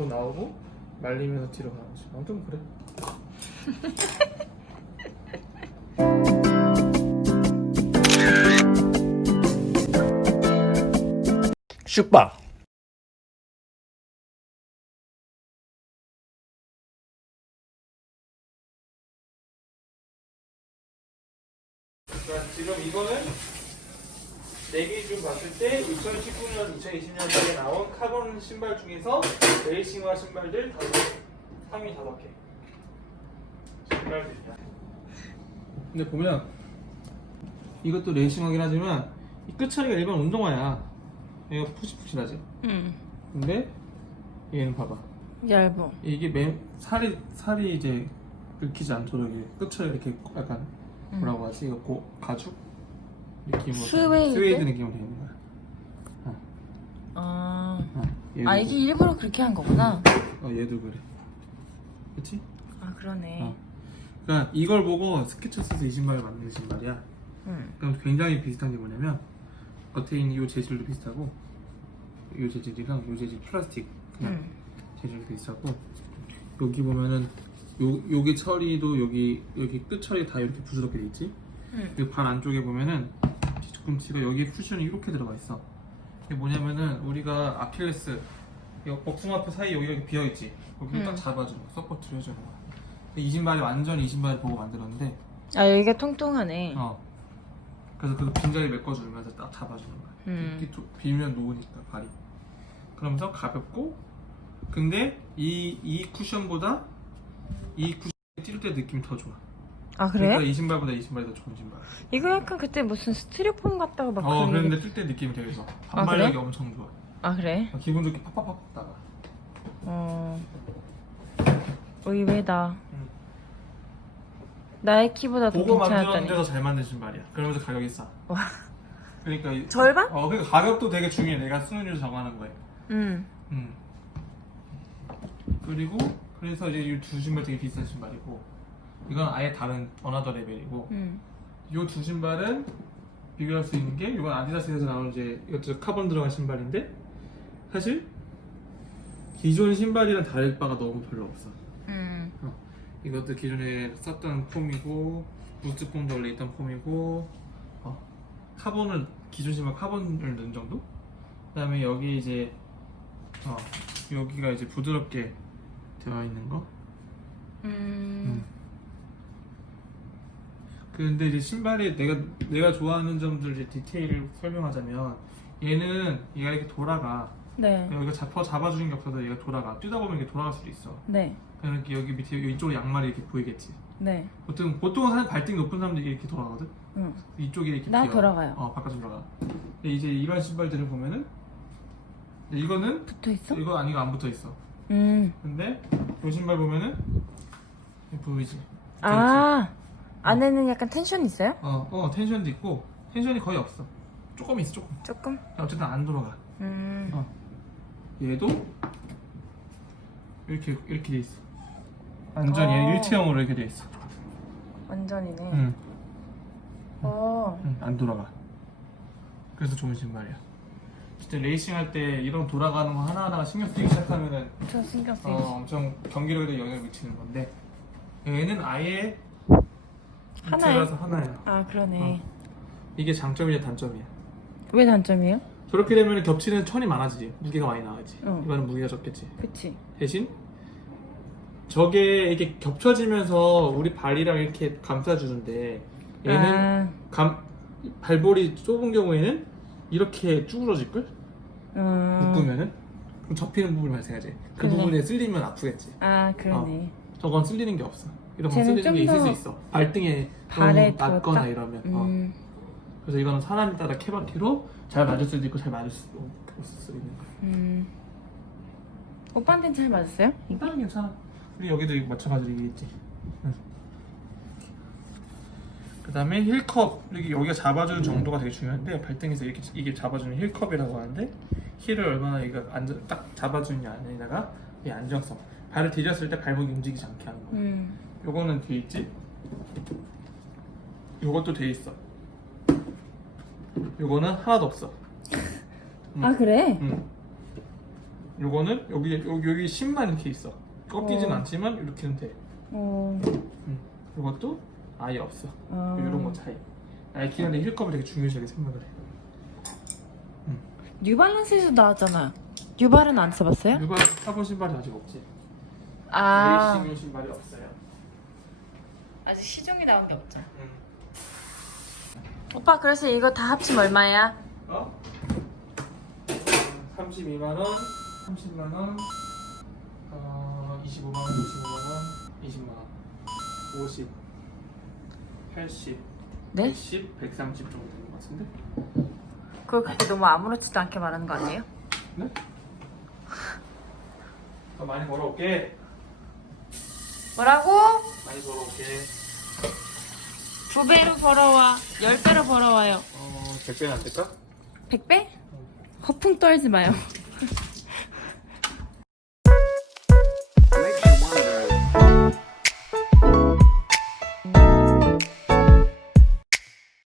곧 나오고 말리면서 뒤로 가는 거지. 아무튼 그래. 슈빵 그러니까 지금 이거는 내기 중 봤을 때 2019년, 2020년도에 나온 카본 신발 중에서 레이싱화 신발들 다섯 개, 상위 다섯 개 신발들이야. 근데 보면 이것도 레이싱화긴 하지만 이 끝처리가 일반 운동화야. 얘가 푸시푸시하지. 응. 근데 얘는 봐봐. 얇어. 이게 맨 살이 살이 이제 긁히지 않도록 이렇게 끝을 이렇게 약간 뭐라고 하지 이거 고, 가죽 느낌으로 스웨이드? 스웨이드 느낌으로 되어 있는 거야. 아. 어, 얘도 아 이게 일부러 그렇게 한 거구나. 어, 얘도 그래. 그렇지? 아 그러네. 어. 그러니까 이걸 보고 스케쳐스에서 이 신발을 만든 신발이야. 응. 그럼 굉장히 비슷한 게 뭐냐면 겉에 있는 이 재질도 비슷하고 이 재질이랑 이 재질 플라스틱 그냥 응. 재질도 비슷하고 여기 보면은 요 여기 처리도 여기 여기 끝 처리 다 이렇게 부드럽게 돼 있지. 응. 그리고 발 안쪽에 보면은 뒤꿈치가 여기에 쿠션이 이렇게 들어가 있어. 이게 뭐냐면은 우리가 아킬레스 이 복숭아뼈 사이 여기가 이렇게 비어 있지. 여기를 음. 딱 잡아주는 거, 서포트를 해주는 거야. 이 신발이 완전히 이 신발을 보고 만들었는데, 아 여기가 통통하네. 어. 그래서 그 빈자리 메꿔주면서 딱 잡아주는 거야. 음. 뒤쪽 빌면 놓으니까 발이. 그러면서 가볍고, 근데 이 이 쿠션보다 이 쿠션 뛸 때 느낌이 더 좋아. 아 그러니까 그래? 이 신발보다 이 신발이 더 좋은 신발. 이거 약간 그때 무슨 스티로폼 같다고 막 어, 그런 얘기. 뛸때 느낌이 되게 좋아. 아, 반발력이 그래? 엄청 좋아. 아 그래? 기분 좋게 팍팍팍 나가. 어. 의외다. 응. 나이키보다 더 보고 괜찮았다니. 더잘 만든 신발이야. 그러면서 가격이 싸. 와. 그러니까 이- 절반? 어, 그러니까 가격도 되게 중요해. 내가 순위를 정하는 거에. 응. 음. 그리고 그래서 이제 이 두 신발 되게 비싼 신발이고 이건 아예 다른 어나더 레벨이고 응. 이두 신발은 비교할 수 있는 게 이건 아디다스에서 나온 이제 이것도 카본 들어간 신발인데 사실 기존 신발이랑 다를 바가 너무 별로 없어. 응. 어, 이것도 기존에 썼던 폼이고 부스트 폼도 원래 있던 폼이고 어, 카본을 기존 신발 카본을 넣은 정도? 그다음에 여기 이제 어, 여기가 이제 부드럽게 되어 있는 거. 음. 근데 이제 신발이 내가 내가 좋아하는 점들 이제 디테일을 설명하자면 얘는 얘가 이렇게 돌아가 네. 여기가 잡아 잡아주는 게 없어서 얘가 돌아가 뛰다 보면 이게 돌아갈 수도 있어. 네. 이렇게 여기 밑에 이쪽으로 양말이 이렇게 보이겠지. 네. 보통 보통은 사실 발등이 높은 사람들이 이렇게 돌아가거든. 응. 이쪽에 이렇게 나. 돌아가요. 어 바깥으로 돌아가. 근데 이제 이런 신발들을 보면은 이거는 붙어 있어? 이거 아니고 안 붙어 있어. 음. 근데 이 신발 보면은 보이지? 아. 안에는 약간 텐션 있어요? 어, 어 텐션도 있고 텐션이 거의 없어. 조금 있어 조금. 조금. 어쨌든 안 돌아가. 음. 어. 얘도 이렇게 이렇게 돼 있어. 완전 어. 얘 일체형으로 이렇게 돼 있어. 완전이네. 응, 어. 응, 안 돌아가. 그래서 좋은 신발이야. 진짜 레이싱 할 때 이런 돌아가는 거 하나하나가 신경 쓰이기 시작하면은 저 신경 쓰이지. 어, 엄청 경기력에도 영향을 미치는 건데 얘는 아예 하나에? 들어가서 하나야. 아 그러네. 이게 장점이자 단점이야. 왜 단점이에요? 저렇게 되면 겹치는 천이 많아지지. 무게가 많이 나가지. 응. 이거는 무게가 적겠지. 그치. 대신 저게 이렇게 겹쳐지면서 우리 발이랑 이렇게 감싸주는데 얘는 아. 감, 발볼이 좁은 경우에는 이렇게 쭈그러질 걸 음. 묶으면은 그럼 접히는 부분이 발생하지. 그 그래. 부분에 쓸리면 아프겠지. 아 그러네. 저건 쓸리는 게 없어. 이런 거 쟤는 좀게 있을 더수 있어. 발등에 발에 너무 낮거나 더 딱- 이러면. 어. 음. 그래서 이거는 사람에 따라 케바티로 잘 맞을 수도 있고 잘 맞을 수도 없을 있는 거야. 음. 오빠한테는 잘 맞았어요? 이거는 괜찮아. 우리 여기도 이거 맞춰가지고 이기겠지. 그 다음에 힐컵 여기 여기가 잡아주는 정도가 되게 중요한데 발등에서 이렇게 이게 잡아주는 힐컵이라고 하는데 힐을 얼마나 이가 안전 딱 잡아주느냐 아니다가 이 안정성 발을 디뎠을 때 발목이 움직이지 않게 하는 거야. 음. 요거는 돼 있지. 요것도 돼 있어. 요거는 하나도 없어. 음. 아 그래? 응. 요거는 여기 여기 여기 10만 이렇게 있어. 꺾이진 어. 않지만 이렇게는 돼. 어. 음. 이것도 아예 없어. 어. 이런 거 차이. 나이키는 힐컵을 되게 중요시하게 생각을 해. 뉴발란스에서 나왔잖아. 뉴발은 안 써봤어요? 누가 사본 신발이 아직 없지. 아. 레이싱용 신발이 없어요. 아직 시중에 나온 게 없죠. 음. 오빠 그래서 이거 다 합치면 얼마야? 어? 32만 원, 30만 원, 어, 25만 원, 25만 원, 20만 원, 50, 80, 네? 110, 130 정도 되는 것 같은데? 그걸 그렇게 너무 아무렇지도 않게 말하는 거 아니에요? 네? 더 많이 벌어올게. 뭐라고? 많이 벌어올게. 두 배로 벌어와. 열 배로 벌어와요. 어, 100배는 안 될까? 백 배? 허풍 떨지 마요.